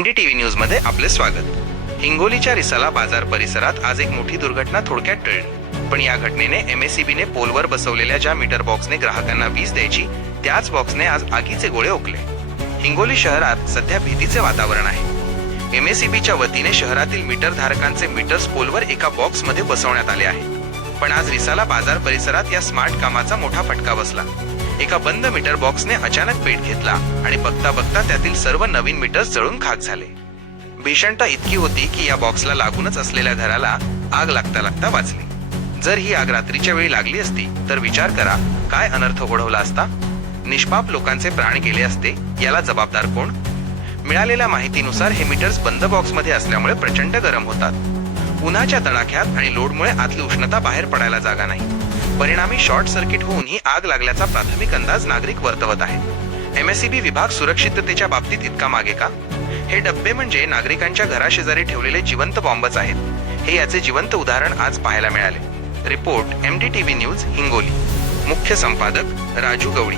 MDTV news मध्ये आपले स्वागत। हिंगोलीच्या रिसाला बाजार परिसरात आज एक मोठी दुर्घटना थोडक्यात टळली, पण या घटनेने MACB ने पोलवर बसवलेल्या ज्या मीटर बॉक्सने ग्राहकांना वीज द्यायची त्याच बॉक्सने आज आगीचे गोळे ओकले। हिंगोली शहरात सध्या भीतीचे वातावरण आहे। MACBच्या वतीने शहरातील मीटर धारकांचे मीटर्स पोलवर एका बॉक्स मध्ये बसवण्यात आले आहेत, पण आज रिसाला बाजार परिसरात या स्मार्ट कामाचा मोठा फटका बसला। एका बंद मीटर बॉक्सने अचानक पेट घेतला आणि बघता बघता त्यातील सर्व नवीन मीटर्स जळून खाक झाले। भीषणता इतकी होती की या बॉक्सला लागूनच असलेल्या घराला आग लागता लागता वाचली। जर ही आग रात्रीच्या वेळी लागली असती तर विचार करा काय अनर्थ ओढवला असता। निष्पाप लोकांचे प्राण गेले असते। याला जबाबदार कोण? मिळालेल्या माहितीनुसार हे मीटर्स बंद बॉक्समध्ये असल्यामुळे प्रचंड गरम होतात। उन्हाच्या तडाख्यात आणि लोडमुळे आतली उष्णता बाहेर पडायला जागा नाही। परिणामी शॉर्ट सर्किट होऊन ही आग लागल्याचा प्राथमिक अंदाज नागरिक वर्तवत आहेत। MACB विभाग सुरक्षिततेच्या बाबतीत इतका मागे का? हे डब्बे म्हणजे नागरिकांच्या घराशेजारी ठेवलेले जिवंत बॉम्बच आहेत। हे याचे जिवंत उदाहरण आज पाहायला मिळाले। Report MDTV news Hingoli. मुख्य संपादक राजू गवळी।